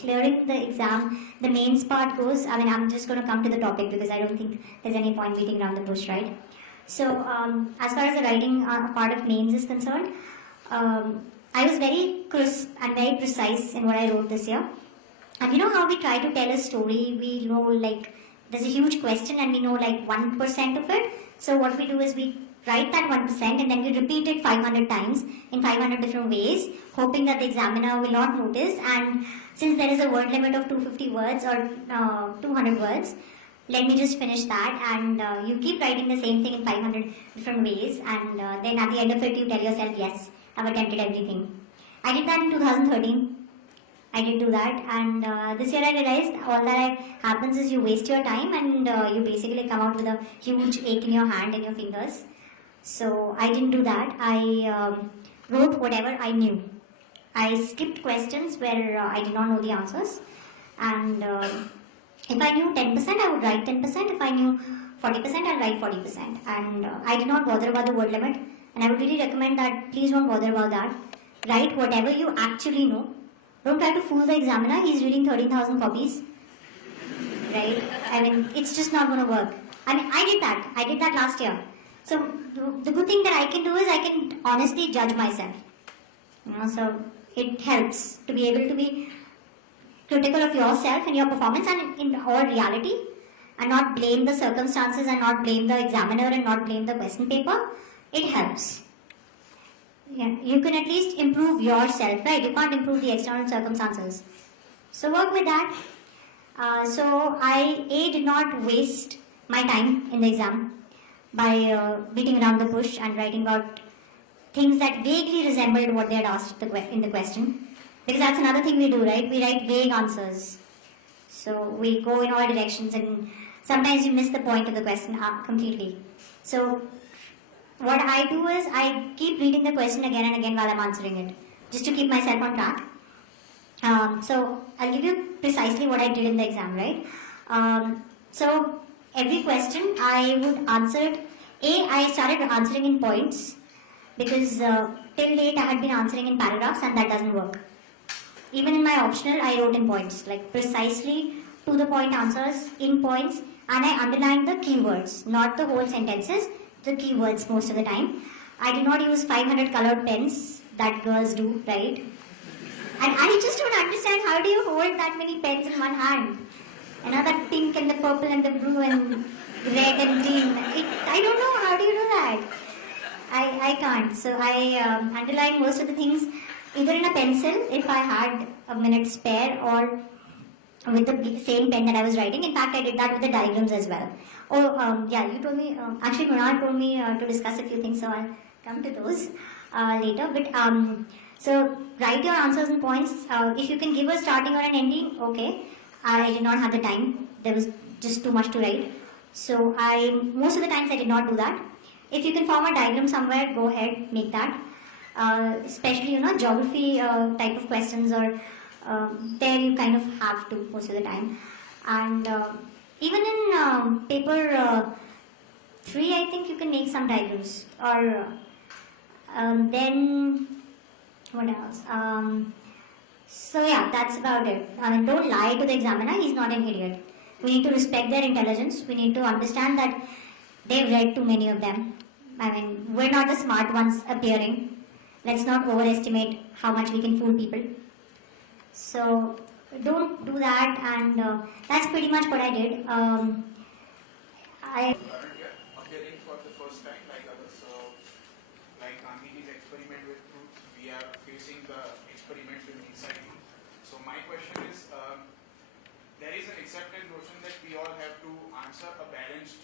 clearing the exam, the mains part goes, I mean, I'm just going to come to the topic because I don't think there's any point beating around the bush, right? So, as far as the writing part of mains is concerned, I was very crisp and very precise in what I wrote this year. And you know how we try to tell a story, we know like there's a huge question and we know like 1% of it. So what we do is we write that 1% and then we repeat it 500 times in 500 different ways, hoping that the examiner will not notice. And since there is a word limit of 250 words or 200 words, let me just finish that, and you keep writing the same thing in 500 different ways, and then at the end of it you tell yourself, yes, I've attempted everything. I did that in 2013. I did do that, and this year I realized all that happens is you waste your time and you basically come out with a huge ache in your hand and your fingers. So I didn't do that. I wrote whatever I knew. I skipped questions where I did not know the answers, and if I knew 10%, I would write 10%. If I knew 40%, I'll write 40%. And I did not bother about the word limit, and I would really recommend that please don't bother about that. Write whatever you actually know. Don't try to fool the examiner. He's reading 13,000 copies, right? I mean, it's just not going to work. I mean, I did that. I did that last year. So the good thing that I can do is I can honestly judge myself. You know, so it helps to be able to be critical of yourself and your performance and in all reality, and not blame the circumstances and not blame the examiner and not blame the question paper. It helps. Yeah, you can at least improve yourself, right? You can't improve the external circumstances. So work with that. So I did not waste my time in the exam by beating around the bush and writing about things that vaguely resembled what they had asked in the question. Because that's another thing we do, right? We write vague answers. So we go in all directions and sometimes you miss the point of the question completely. So what I do is I keep reading the question again and again while I'm answering it, just to keep myself on track. So I'll give you precisely what I did in the exam, right? So every question I would answer it. I started answering in points because till date I had been answering in paragraphs and that doesn't work. Even in my optional, I wrote in points, like precisely to the point answers in points, and I underlined the keywords, not the whole sentences, the keywords most of the time. I did not use 500 colored pens that girls do, right? And I just don't understand, how do you hold that many pens in one hand? You know, that pink and the purple and the blue and red and green. I don't know, how do you do that? I can't. So I underlined most of the things either in a pencil if I had a minute spare, or with the same pen that I was writing. In fact, I did that with the diagrams as well. Oh, yeah, you told me, actually Mrinal told me to discuss a few things, so I'll come to those later. But so write your answers in points. If you can give a starting or an ending, okay. I did not have the time. There was just too much to write. So most of the times I did not do that. If you can form a diagram somewhere, go ahead, make that. Especially, you know, geography type of questions, or there you kind of have to most of the time. And even in paper 3, I think you can make some diagrams. Or then, what else? So yeah, that's about it. I mean, don't lie to the examiner, he's not an idiot. We need to respect their intelligence. We need to understand that they've read too many of them. I mean, we're not the smart ones appearing. Let's not overestimate how much we can fool people. So don't do that, and that's pretty much what I did. Appearing for the first time like others. So, like Gandhiji's experiment with truth, we are facing the experiment with insight. So my question is, there is an accepted notion that we all have to answer a balanced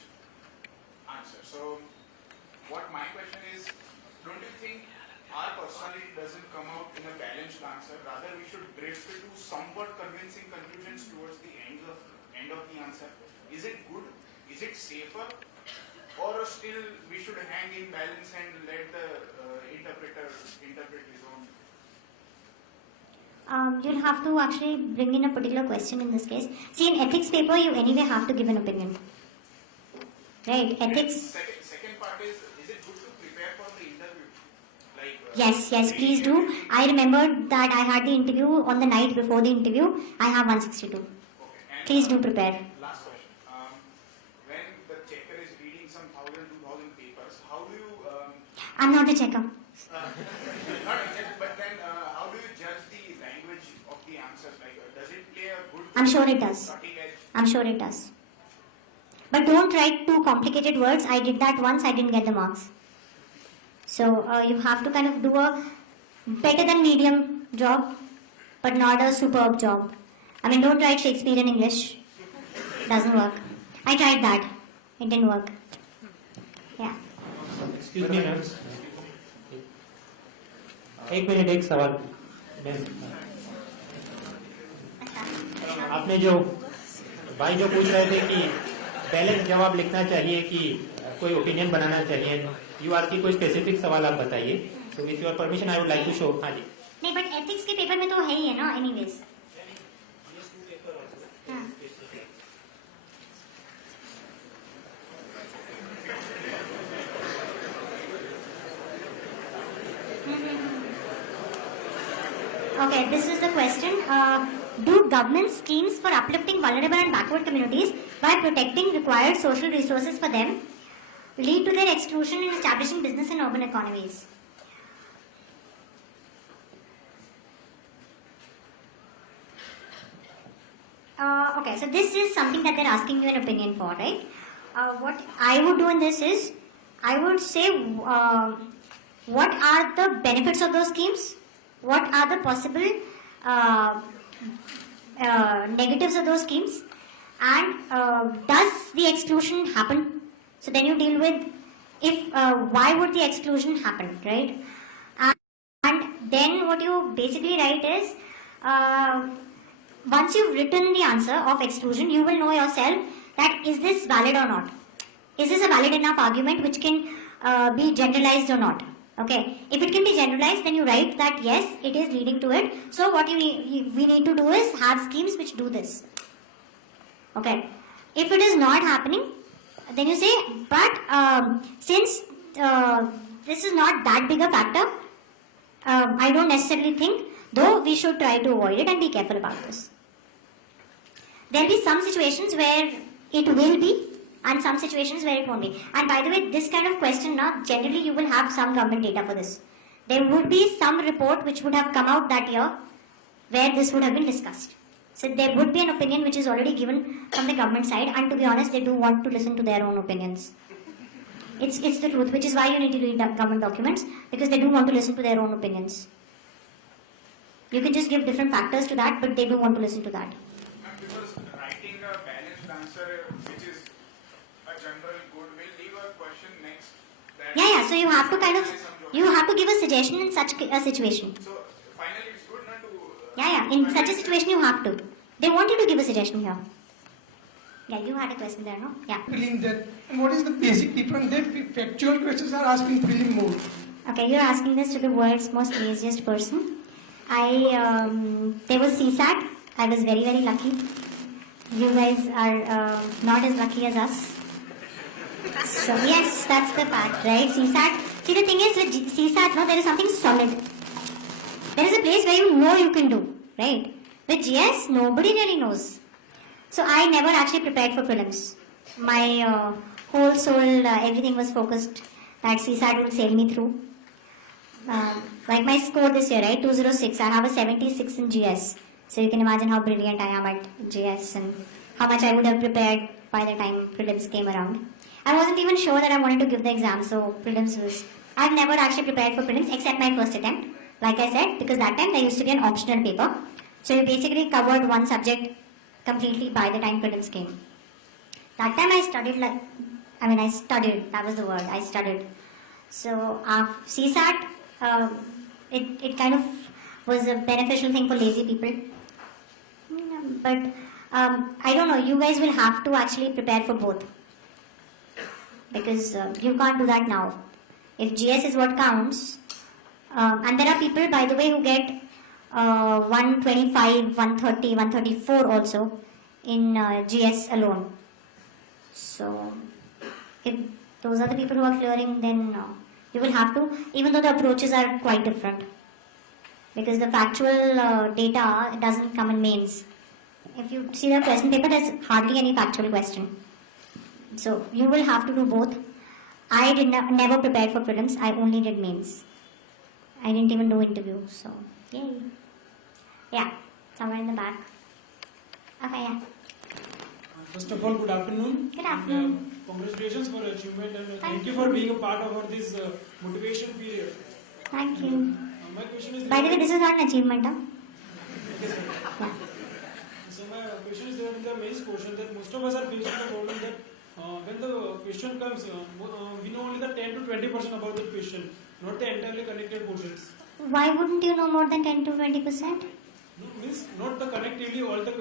answer. So what my question is, don't you think our personality doesn't come out in a balanced answer? Rather, we should drift to somewhat convincing conclusions towards the end of the answer. Is it good? Is it safer? Or still we should hang in balance and let the interpreter interpret his own? You'll have to actually bring in a particular question in this case. See, in ethics paper, you anyway have to give an opinion. Right? Ethics. Second part is it good to prepare for the interview? Like Yes, yes, please do. I remembered that I had the interview on the night before the interview. I have 162. Okay. And Please do prepare. last question. When the checker is reading some 1,000, 2,000 papers, how do you I'm not a checker. not exact, but then how do you judge the language of the answers? Like, does it play a good I'm sure it does. cutting edge? I'm sure it does. But don't write too complicated words. I did that once, I didn't get the marks. So you have to kind of do a better than medium job, but not a superb job. I mean, don't write Shakespeare in English. Doesn't work. I tried that. It didn't work. Yeah. Excuse me ma'am, एक minute, एक सवाल ma'am. आपने जो भाई जो पूछ रहे थे कि बैलेंस जवाब लिखना चाहिए कि कोई ओपिनियन बनाना चाहिए, यू आर की कोई स्पेसिफिक सवाल आप बताइए। So with your permission I would like to show. हाँ जी। नहीं, बट एथिक्स के पेपर में तो है ही है ना, anyways. Okay, this is the question. Do government schemes for uplifting vulnerable and backward communities by protecting required social resources for them lead to their exclusion in establishing business and urban economies? Okay, so this is something that they're asking you an opinion for, right? What I would do in this is, I would say, what are the benefits of those schemes? What are the possible negatives of those schemes? And does the exclusion happen? So then you deal with if why would the exclusion happen, right? And then what you basically write is, once you've written the answer of exclusion, you will know yourself that is this valid or not? Is this a valid enough argument which can be generalized or not? Okay, if it can be generalized, then you write that yes, it is leading to it. So what we need to do is have schemes which do this. Okay, if it is not happening, then you say, but since this is not that big a factor, I don't necessarily think, though we should try to avoid it and be careful about this. There will be some situations where it will be, and some situations where it won't be. And by the way, this kind of question now, generally you will have some government data for this. There would be some report which would have come out that year where this would have been discussed. So there would be an opinion which is already given from the government side, and to be honest, they do want to listen to their own opinions. It's the truth, which is why you need to read government documents, because they do want to listen to their own opinions. You can just give different factors to that, but they do want to listen to that. Because writing a balanced answer, which is a general good, will leave a question next. That Yeah, so you have to kind of, you have to give a suggestion in such a situation. So finally, it's good not to. Yeah, in such a situation you have to. They want you to give a suggestion here. Yeah, you had a question there, no? Yeah. Prelim that. And what is the basic difference that factual questions are asked in prelim mode? Okay, you're asking this to the world's most laziest person. There was CSAT. I was very, very lucky. You guys are not as lucky as us. So yes, that's the fact, right? CSAT. See, the thing is with CSAT, no, there is something solid. There is a place where you know you can do, right? With GS, nobody really knows. So I never actually prepared for prelims. My whole soul, everything was focused that CSAT will sail me through. Like my score this year, right? 206. I have a 76 in GS. So you can imagine how brilliant I am at GS and how much I would have prepared by the time prelims came around. I wasn't even sure that I wanted to give the exam, so prelims was... I've never actually prepared for prelims except my first attempt. Like I said, because that time there used to be an optional paper. So you basically covered one subject completely by the time prelims came. That time I studied that was the word, I studied. So CSAT, it kind of was a beneficial thing for lazy people. But I don't know, you guys will have to actually prepare for both. Because you can't do that now. If GS is what counts, and there are people, by the way, who get 125, 130, 134 also in GS alone. So, if those are the people who are clearing, then You will have to, even though the approaches are quite different. Because the factual data doesn't come in mains. If you see the question paper, there's hardly any factual question. So you will have to do both. I never prepared for prelims. I only did mains. I didn't even do interviews. So yay. Yeah, somewhere in the back. Okay, yeah. First of all, good afternoon. Good afternoon. And, congratulations for achievement and Thank thank you you. for being a part of our this motivation period. Thank you. My question is. By the way, this is not an achievement, huh? Yeah. So my question is regarding the main portion that most of us are facing the problem that when the question comes, we know only the 10 to 20% about the question, not the entirely connected portions. Why wouldn't you know more than 10 to 20%? No, means not the connectively all the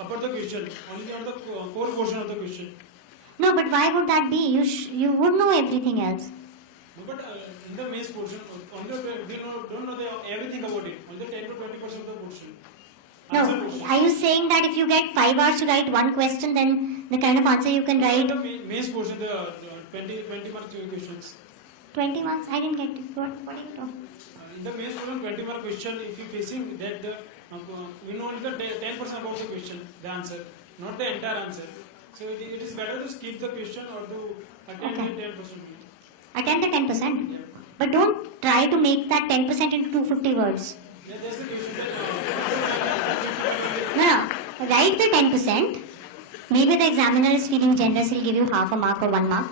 about the question, only on the core portion of the question. No, but why would that be? You would know everything else. No, but in the main portion, only we don't know everything about it. Only 10 to 20% of the portion. Answer No, portion. are you saying that if you get 5 hours to write one question, then the kind of answer you can write The main portion, the 20 mark questions. 20 marks? I didn't get it. What do you know? In the main portion, 20 mark question, if you facing that, we know only the 10% about the question, the answer, not the entire answer. So it is better to skip the question or to attend Okay. the 10%. Attempt the 10%. Yeah. But don't try to make that 10% into 250 words. Yeah, that's the question. No. Write the 10%. Maybe the examiner is feeling generous, he'll give you half a mark or 1 mark.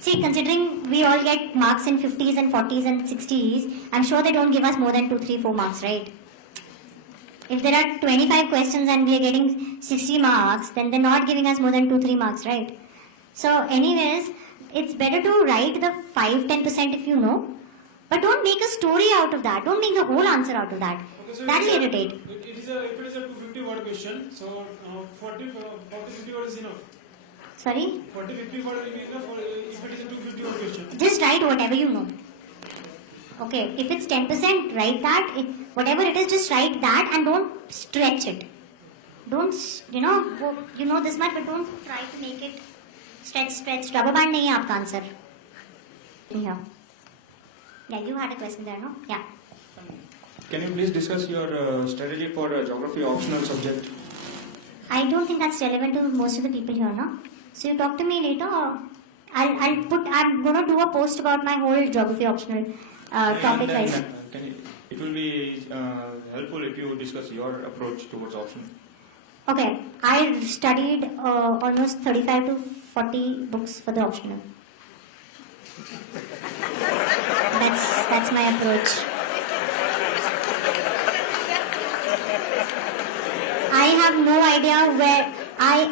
See, considering we all get marks in 50s and 40s and 60s, I'm sure they don't give us more than 2, 3, 4 marks, right? If there are 25 questions and we are getting 60 marks, then they're not giving us more than 2, 3 marks, right? So, anyways, it's better to write the 5-10% if you know, but don't make a story out of that. Don't make the whole answer out of that. Okay, so That it is will a- irritate. If it is a 250 word question, so 40-50 word is enough. Sorry? 40-50 word is enough if it is a 250 word question. Just write whatever you know. Okay, if it's 10%, write that. Whatever it is, just write that and don't stretch it. Don't, you know this much, but don't try to make it stretch. Rubber band nahi hai aapka answer. Yeah. Yeah, you had a question there, no? Yeah. Can you please discuss your strategy for a geography optional subject? I don't think that's relevant to most of the people here, no? So you talk to me later. Or I'm gonna do a post about my whole geography optional topic And wise. then, it will be helpful if you discuss your approach towards optional. Okay, I studied almost 35 to 40 books for the optional. That's my approach. I have no idea where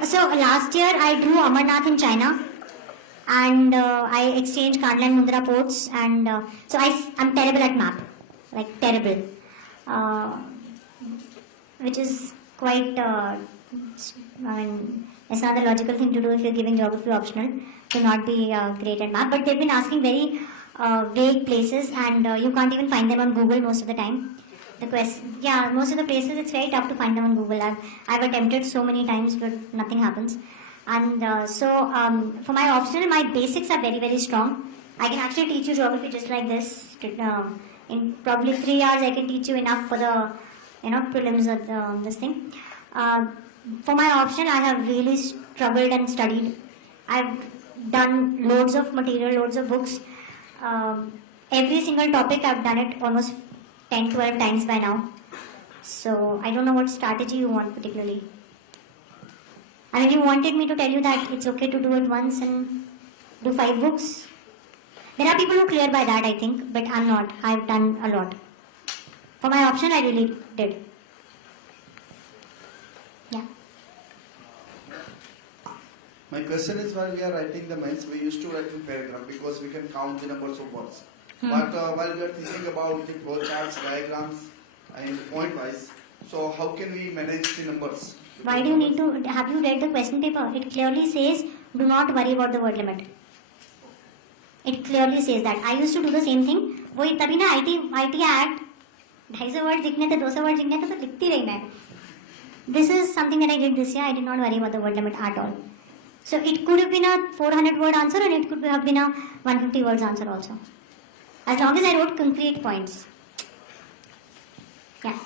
so last year I drew Amarnath in China, and I exchanged Kandla and Mundra ports, and so I'm terrible at map, like terrible, which is quite. I mean, it's not the logical thing to do if you're giving geography optional to not be great at map. But they've been asking very vague places, and you can't even find them on Google most of the time. Most of the places it's very tough to find them on Google. I've attempted so many times, but nothing happens. And for my optional, my basics are very, very strong. I can actually teach you geography just like this. In probably 3 hours, I can teach you enough for the prelims of this thing. For my optional, I have really struggled and studied. I've done loads of material, loads of books. Every single topic, I've done it almost 10, 12 times by now. So I don't know what strategy you want particularly. I mean, you wanted me to tell you that it's okay to do it once and do 5 books. There are people who clear by that, I think, but I'm not. I've done a lot. For my optional, I really did. Yeah. My question is, while we are writing the mains, we used to write in paragraph because we can count the numbers of words. But while we are thinking about the flow charts, diagrams, and point wise, so how can we manage the numbers? Why do you need to? Have you read the question paper? It clearly says, do not worry about the word limit. It clearly says that. I used to do the same thing. वही तभी ना IT Act 250 words लिखने थे 200 words लिखने थे तो लिखती रही मैं. This is something that I did this year. I did not worry about the word limit at all. So it could have been a 400 word answer, and it could have been a 150 words answer also. as long as I wrote concrete points. Yeah.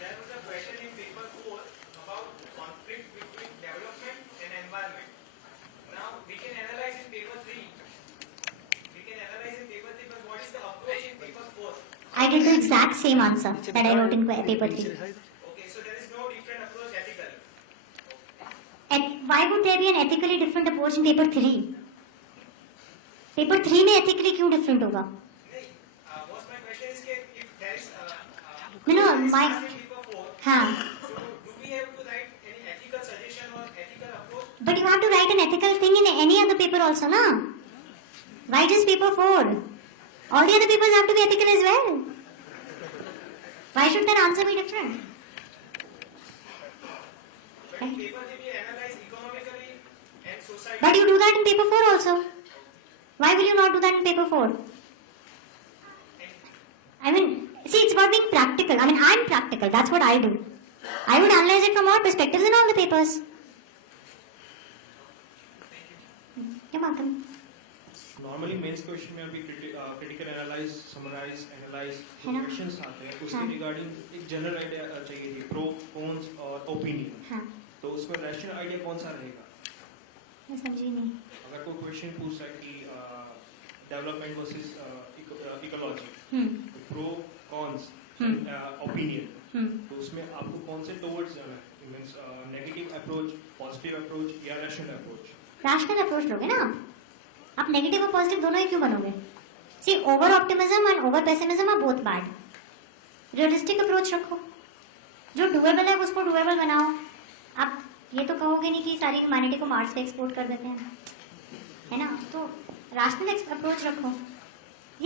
There was a question in paper 4 about conflict between development and environment. Now we can analyze in paper 3. But what is the approach in paper 4? I did the exact same answer that I wrote in paper 3. Okay, so there is no different approach ethically. And why would there be an ethically different approach in paper 3? Paper 3 में ethically क्यों different होगा? What's my question is that if there is No, there is my class in paper 4, हाँ. so do we have to write any ethical suggestion or ethical approach? But you have to write an ethical thing in any other paper also, na? Why just paper 4? All the other papers have to be ethical as well. Why should that answer be different? But in paper 3 we analyze economically and society. But you do that in paper 4 also. Why will you not do that in paper 4? I mean, see, it's about being practical. I mean, I'm practical. That's what I do. I would analyze it from all perspectives in all the papers. You're welcome. Normally mains question में अभी critical analyse summarise analyse है ना? Questions आते हैं उसके हाँ। Regarding एक general idea चाहिए थी प्रो कॉन्स और ओपिनियन हाँ, तो उसमें रैशनल आइडिया कौन सा रहेगा मैं समझी नहीं. अगर कोई क्वेश्चन पूछ रहा है कि डेवलपमेंट वर्सेस इकोलॉजी हम्म, प्रो कॉन्स ओपिनियन तो उसमें आपको कौन से टुवर्ड्स जाना है means negative approach positive approach या रैशनल अप्रोच रैशनल अप्रोच लोगे ना आप नेगेटिव और पॉजिटिव दोनों ही क्यों बनोगे see over optimism and over pessimism are both bad realistic approach रखो जो डुएबल है उसको डुएबल बनाओ आप ये तो कहोगे नहीं कि सारी ह्यूमैनिटी को मार्स पे एक्सपोर्ट कर देते हैं है ना तो रैशनल अप्रोच रखो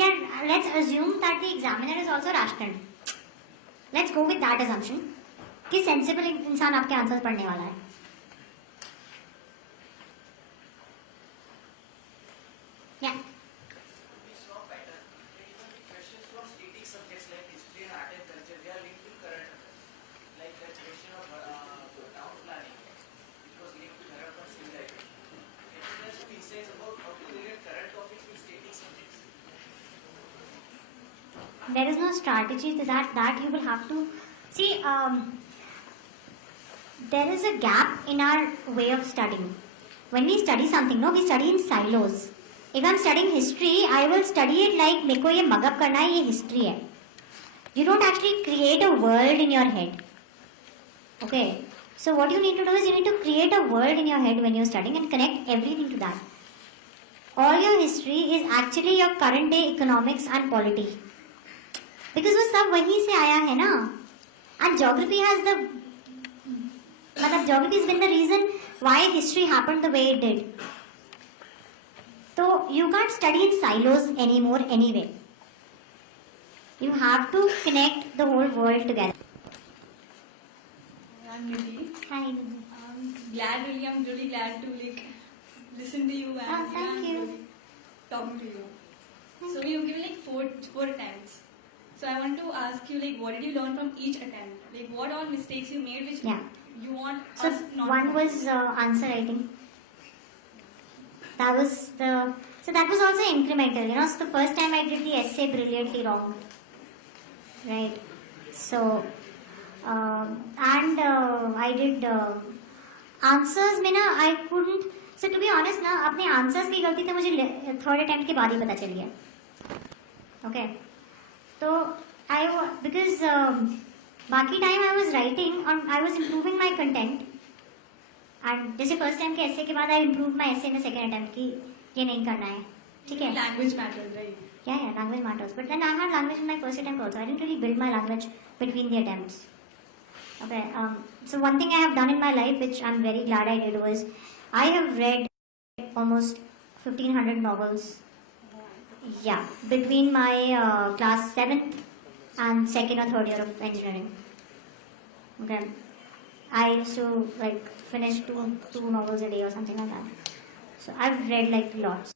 या let's assume that the examiner is also rational let's go with that assumption कि सेंसिबल इंसान आपके आंसर पढ़ने वाला है. Yeah. We saw pattern. Even the questions from static subjects like history and art and culture, they are linked to current. Like the question of town planning, which was linked to Harappan civilization. Can you share some insights about how to relate current topics with static subjects? There is no strategy to that you will have to see. There is a gap in our way of studying. When we study something, no, we study in silos. If I'm studying history, I will study it like मेरे को ये mug up करना है ये history है. You don't actually create a world in your head. Okay. So what you need to do is you need to create a world in your head when you're studying and connect everything to that. All your history is actually your current day economics and polity. Because वो सब वहीं से आया है ना. And geography has the मतलब geography has been the reason why history happened the way it did. So you can't study in silos anymore anyway. You have to connect the whole world together. I'm Nidhi. Hi. I'm really glad to listen to you and thank you. really talking to you. So you've given like four attempts. So I want to ask you like what did you learn from each attempt? Like what all mistakes you made which Yeah. you want So us not one to was answer writing. That was also incremental. You know, so the first time I did the essay brilliantly wrong. Right. So I did answers में ना I couldn't. So to be honest ना अपने answers की गलती तो मुझे third attempt के बाद ही पता चल गया. Okay. So because बाकी time I was writing and I was improving my content. And जैसे फर्स्ट टाइम के ऐसे के बाद आई इम्प्रूव माई ऐसे इन द सेकंड अटेम्प्ट कि ये नहीं करना है ठीक है language matters, right? yeah language matters but then I had language in my first attempt also I didn't really build my language between the attempts okay so one thing I have done in my life which I'm very glad I did was I have read almost 1500 novels yeah between my class 7th and 2nd or 3rd year of engineering okay I used to like finish two novels a day or something like that. So I've read like lots.